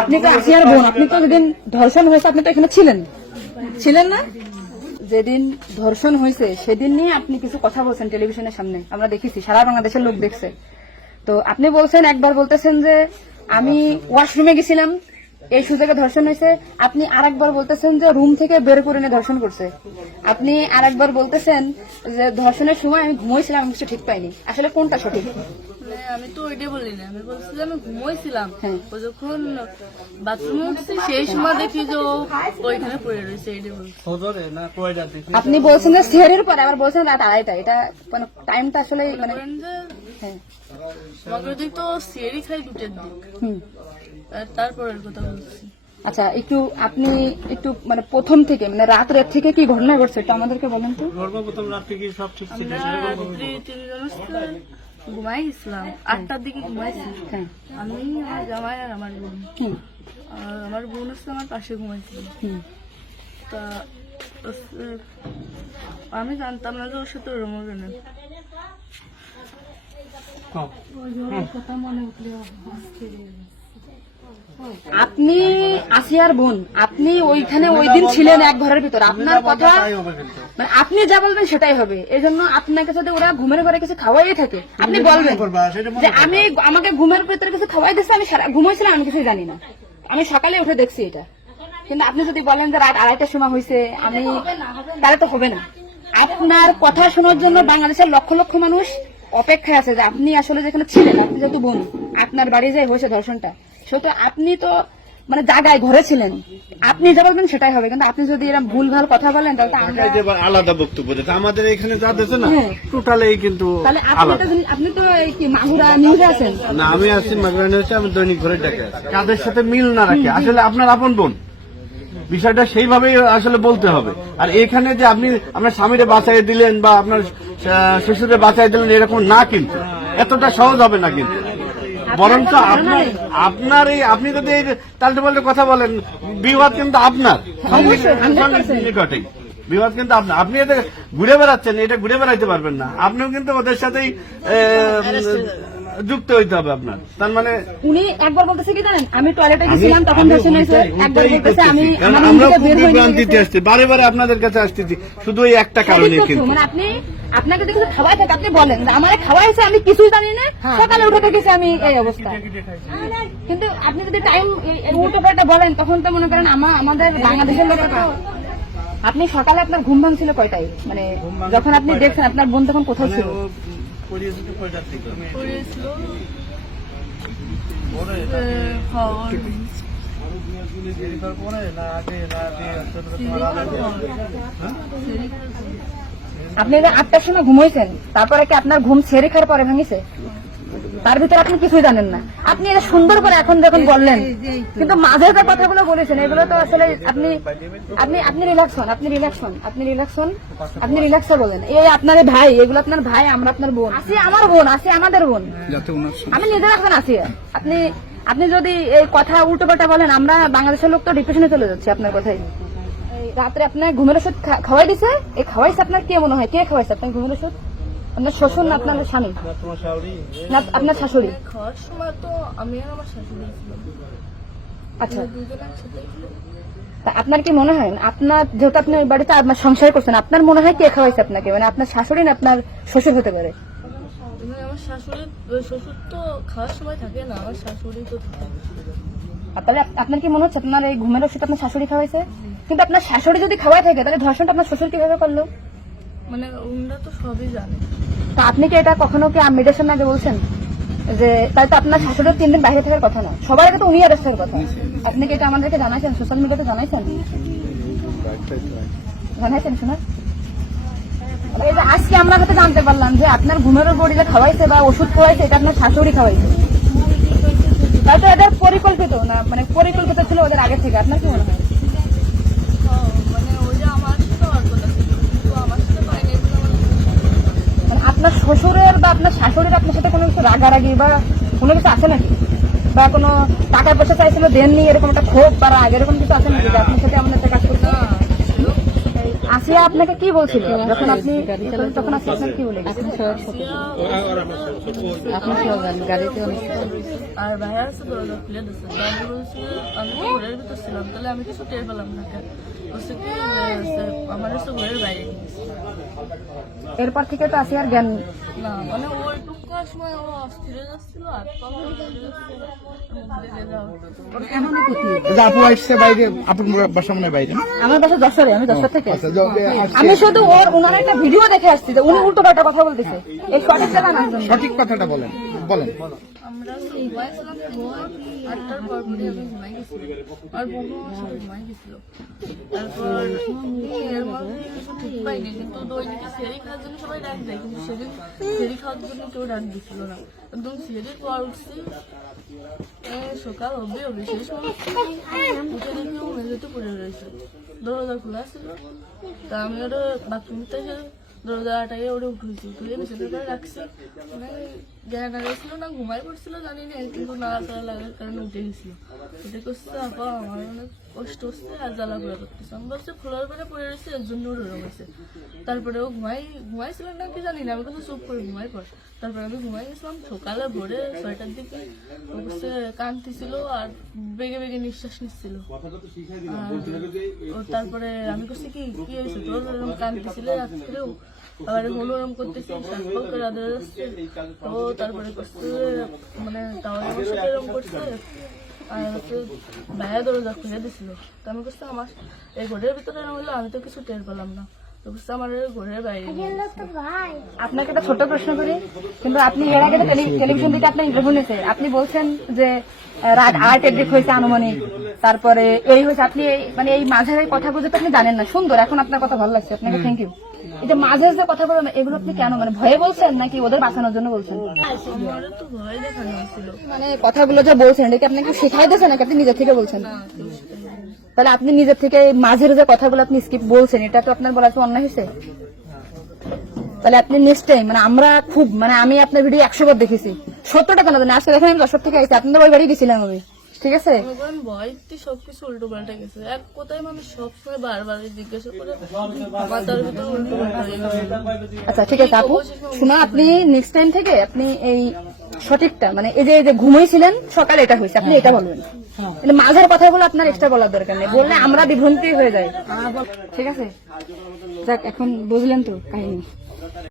আপনি তো আসিয়ার বোন, আপনি তো যেদিন ধর্ষণ হয়েছে আপনি তো এখানে ছিলেন না? যেদিন ধর্ষণ হয়েছে সেদিন নিয়ে আপনি কিছু কথা বলছেন টেলিভিশনের সামনে, আমরা দেখেছি, সারা বাংলাদেশের লোক দেখছে। তো আপনি বলছেন, একবার বলতেছেন যে আমি ওয়াশরুমে গেছিলাম এই সুযোগে ধর্ষণ হয়েছে, আপনি আরেকবার বলতেছেন যে রুম থেকে বের করে নিয়ে ধর্ষণ করছে, আপনি আরেকবার বলতেছেন যে ধর্ষণের সময় আমি ঘুমাইছিলাম, আমি কিছু ঠিক পাইনি। আসলে কোনটা সঠিক? আমি তো ওইটাই বলি না, আমি বলছি যে আমি ঘুমাইছিলাম, ও যখন বাথরুমে উঠছি সেই সময় দেখি যে ও ওইখানে পড়ে রয়েছে, এইটাই বলছি। আপনি বলছেন যে সেহরির পরে, আবার বলছেন রাত 2:30। এটা মানে টাইমটা আসলে মানে আমাকে দিক তো সিয়ারি খাই 2টের দিক, তারপরের কথা বলছি। আচ্ছা, আপনি একটু মানে প্রথম থেকে মানে রাত থেকে কি ঘটনা ঘটছে একটু আমাদেরকে বলেন তো। সর্বপ্রথম রাত থেকে সব ঠিক ছিল, ঘুমাই গেছিলাম 8টার দিকে ঘুমাইছি। আমি, আমার জামাই আর আমার বোন, আমার বোন হচ্ছে আমার পাশে ঘুমাইছিল। তা আমি জানতাম না যে ওর সাথে ওরম হবে না। আপনি আসিয়ার বোন, আপনি ওইখানে ওই দিন ছিলেন এক ঘরের ভিতর, আপনার কথা মানে আপনি যা বলবেন সেটাই হবে। এই জন্য আপনাকে যদি ওরা ঘুমের ঘরে কিছু খাওয়াই থাকে আপনি বলবেন যে আমাকে ঘুমের ভিতরে কিছু খাওয়াই দিচ্ছে, আমি ঘুমাইছিলাম, আমি কিছু জানি না, আমি সকালে উঠে দেখছি এটা। কিন্তু আপনি যদি বলেন যে রাত 2:30টার সময় হয়েছে, আমি তাহলে তো হবে না। আপনার কথা শোনার জন্য বাংলাদেশের লক্ষ লক্ষ মানুষ অপেক্ষায় আছে যে আপনি আসলে যেখানে ছিলেন, আপনি যেহেতু বোন, আপনার বাড়ি যে হয়েছে ধর্ষণটা, সেটা আপনি তো মানে জায়গায় ঘরে ছিলেন, আপনি যা বলবেন সেটাই হবে। কিন্তু আপনি যদি এরকম ভুলভাল কথা বলেন তাহলে আলাদা বক্তব্য দিতে আমাদের এখানে যা দিচ্ছে না টোটালি কিন্তু আপনি তো কি মাগুরা নিউজে আছেন না, আমি আছি মাগুরা নিউজে, আমি দৈনিক ঘরে ডেকে আছি। কাদের সাথে মিল না রাখে আসলে আপনার আপন বোন, বিষয়টা সেইভাবেই আসলে বলতে হবে। আর এখানে যে আপনি আপনার স্বামীরে বাঁচাই দিলেন বা আপনার শ্বশুরে বাঁচাই দিলেন এরকম না, কিন্তু এতটা সহজ হবে না। কিন্তু বরঞ্চ আপনার এই আপনি যদি এই তাল্টে পাল্টে কথা বলেন, বিবাদ কিন্তু আপনার নিকটেই, বিবাদ কিন্তু আপনার। আপনি এটা ঘুরে বেড়াচ্ছেন, এটা ঘুরে বেড়াইতে পারবেন না, আপনিও কিন্তু ওদের সাথেই যুক্ত হইতে হবে আপনার। তার মানে উনি একবার বলতেছে কি জানেন, আমি টয়লেটে গেছিলাম তখন ধর্ষণ হয়েছে, একবার বলতেছে আমি আমরা ভ্রান্তিতে আসছি, বারে বারে আপনাদের কাছে আসতেছি শুধু এই একটা কারণে। কিন্তু মানে আপনাকে যদি খাওয়াই থাকে আপনি বলেন যে আমার খাওয়াইছে, আমি কিছুই জানি না, সকালে উঠে দেখেছি আমি এই অবস্থা। কিন্তু আপনি যদি টাইম উল্টো পাল্টা বলেন তখন তো মনে করেন আমাদের বাংলাদেশের লোকেরা, আপনি সকালে আপনার ঘুম ভাঙছিল কয়টায়, মানে যখন আপনি দেখছেন আপনার বোন তখন কোথায় ছিল? আপনি 8টার সময় ঘুমাইছেন, তারপরে কি আপনার ঘুম ছেড়ে খাওয়ার পরে ভাঙিছে? তার ভিতরে আপনি কিছুই জানেন না। আপনি এটা সুন্দর করে এখন যখন বললেন, কিন্তু মাঝে যে কথাগুলো বলেছেন এগুলো তো আসলে আপনি রিল্যাক্স হন, আপনি রিল্যাক্স বলেন। এই আপনার ভাই, এগুলো আপনার ভাই, আমরা আপনার বোন, আসি আমার বোন, আসি আমাদের বোন, আমি নিজে রাখবেন আসি। আপনি যদি এই কথা উল্টো পাল্টা বলেন, আমরা বাংলাদেশের লোক তো ডিপ্রেশনে চলে যাচ্ছে আপনার কথাই। রাত্রে আপনার ঘুমের ওষুধ খাওয়াই দিছে, এই খাওয়াইছে আপনার কে মনে হয়, কে খাওয়াইছে আপনার ঘুমের ওষুধ? আপনার শ্বশুর না আপনার স্বামী না আপনার শাশুড়ি? খাওয়ার সময় তো আমি আর আমার শাশুড়ি ছিলাম। আচ্ছা, আপনার কি মনে হয়, আপনার যেহেতু আপনি ওই বাড়িতে আপনার সংসার করছেন, আপনার মনে হয় কে খাওয়াইছে আপনাকে, মানে আপনার শাশুড়ি না আপনার শ্বশুর হতে পারে? আমার শাশুড়ি, শ্বশুর তো খাওয়ার সময় থাকে না, আমার শাশুড়ি তো থাকে। তাহলে আপনার কি মনে হচ্ছে আপনার এই ঘুমের ওষুধ আপনার শাশুড়ি খাওয়াইছে? কিন্তু আপনার শাশুড়ি যদি খাওয়াই থাকে তাহলে ধর্ষণটা আপনার শ্বশুর কিভাবে করলো? মানে ওনারা তো সবই জানে। তো আপনি কি এটা কখনো কি মিডিয়ার সামনে আগে বলছেন যে তাই তো আপনার শাশুড়ির 3 দিন বাইরে থাকার কথা না, সবার আগে তো উনি অ্যারেস্ট হওয়ার কথা? আপনি কি এটা আমাদেরকে জানাইছেন, সোশ্যাল মিডিয়াতে জানাইছেন? শোনা এই যে আজকে আমরা হয়তো জানতে পারলাম যে আপনার ঘুমের বড়িটা খাওয়াইছে বা ওষুধ খাওয়াইছে এটা আপনার শাশুড়ি খাওয়াইছে, তাই তো এদের পরিকল্পিত না, মানে পরিকল্পিত ছিল ওদের আগে থেকে। আপনার কি মনে হয়? আপনার শ্বশুরের বা আপনার শাশুড়ির আপনার সাথে কোনো কিছু রাগারাগি বা কোনো কিছু আছে নাকি, বা কোনো টাকা পয়সা চাইছিল দেননি, এরকম একটা ক্ষোভ বা রাগ এরকম কিছু আছে নাকি আপনার সাথে আমাদের কাজ করতে? আসিয়া আপনাকে কি বলছিল যখন আপনি তখন আসিয়া আপনার কি বলে? আর ভাইয়া আছে তো খুলে দিচ্ছে, ঘরের ভিতর ছিলাম, তাহলে আমি কিছু টের পেলাম না। কেন বলছে কি আমার হচ্ছে ঘরের বাইরে গেছে। এরপর থেকে তো আসিয়ার জ্ঞান না মানে ওইটুকু সময় ও অস্থির হয়ে যাচ্ছিল, আর তখন আপু আসছে বাইরে, আপুর বাসা মনে হয় বাইরে। আমার বাসা যশোরে, আমি যশোর থেকে আচ্ছা, আমি শুধু ওনার একটা ভিডিও দেখে আসছি যে উনি উল্টো পাল্টা কথা বলতেছে, এই সঠিক জানা না। সঠিক কথাটা বলেন বলেন। আমরা ঘুমাইছিলাম, 8টার পর পরে আমি ঘুমাই গেছিলাম, আর বউ আমার সাথে ঘুমাই গেছিল। তারপর এর মধ্যে কিছু ঠিক পাইনি, কিন্তু দৈনিক সেরি খাওয়ার জন্য সবাই ডাক দেয়, কিন্তু সেদিন সেরি খাওয়ার জন্য কেউ ডাক দিচ্ছিল না। একদম সেরির পর উঠছি, সকাল হবে সেই সময় উঠে দেখি ও মেঝেতে পড়ে রয়েছে, দরজা খোলা ছিল। তা আমি ওটা বাথরুম থেকে দরজাটাকে ওটা উঠেছি, উঠে বিছানাটা রাখছি, মানে জ্ঞান আগেছিল না ঘুমাই পড়ছিল জানি না, কিন্তু নাড়াচাড়া লাগার কারণে উঠে গেছিল। উঠে করছে আপা আমার অনেক কষ্ট হচ্ছে আর জ্বালা পোড়া করতেছে। আমি বলছি ফ্লোর পরে পড়ে রয়েছে, এর জন্য ওরকম হয়েছে। তারপরে ও ঘুমাইছিল না কি জানি না, আমি কথা চুপ করে ঘুমাই পড়। তারপরে আমি ঘুমাই গেছিলাম, সকালে ভোরে 6টার দিকে ও করছে কাঁদতেছিল আর বেগে বেগে নিঃশ্বাস নিচ্ছিল। তারপরে আমি করছি কি কি হয়েছে তোর, এরকম কাঁদতেছিল রাত্রেও, আবার মনোরম করতেছি, সার্কল করে আদর যাচ্ছে। ও তারপরে করছে মানে তাহলে আমার সাথে এরকম করছে, আর হচ্ছে বাইরে দরজা খুলে দিছিল। তো আমি করছি আমার এই ঘরের ভিতরে না হলো, আমি তো কিছু টের পেলাম না, তো করছে আমার ঘরের বাইরে। আপনাকে একটা ছোট প্রশ্ন করি, কিন্তু আপনি এর আগে টেলিভিশন থেকে আপনার ইন্টারভিউ নিয়েছে, আপনি বলছেন যে রাত 8-এর দিক হয়েছে আনুমানিক, তারপরে এই হয়েছে, আপনি মানে এই মাঝের এই কথাগুলো তো আপনি জানেন না। সুন্দর, এখন আপনার কথা ভালো লাগছে, আপনাকে থ্যাংক ইউ। এই যে মাঝের যে কথাগুলো এগুলো আপনি কেন, মানে ভয়ে বলছেন নাকি ওদের বাঁচানোর জন্য বলছেন? আমার তো ভয় দেখানো হয়েছিল মানে কথাগুলো যে বলছেন এটা কি আপনাকে শেখাই দিয়েছেন নাকি আপনি নিজের থেকে বলছেন? না, কেউ সেটাই। তাহলে আপনি নিজের থেকে মাঝের যে কথাগুলো আপনি স্কিপ বলছেন, এটা তো আপনার বলা তো অন্যায় হয়েছে। তাহলে আপনি নেক্সট টাইম, মানে আমরা খুব, মানে আমি আপনার ভিডিও 100 বার দেখেছি, 70টা কেন জানি, আজকে দেখেন আমি 10 থেকে আইছি, আপনাদের ওই বাড়ি গেছিলাম আমি, ঠিক আছে? মনে করেন ভয়তে সবকিছু উল্টো পাল্টা গেছে। এক কথায় মানুষ সবসময় বারবার জিজ্ঞাসা করে মাথার ভিতর উল্টো পাল্টা হয়ে গেছে। আচ্ছা ঠিক আছে আপু, শোনো, আপনি নেক্সট টাইম থেকে আপনি এই সঠিকটা, মানে এই যে ঘুমাইছিলেন সকালে এটা হয়েছে, আপনি এটা বলবেন। মানে মাঝের কথাগুলো আপনার এক্সট্রা বলার দরকার নেই, বললে আমরা বিভ্রান্তি হয়ে যাই, ঠিক আছে? যাক, এখন বুঝলেন তো কাহিনী।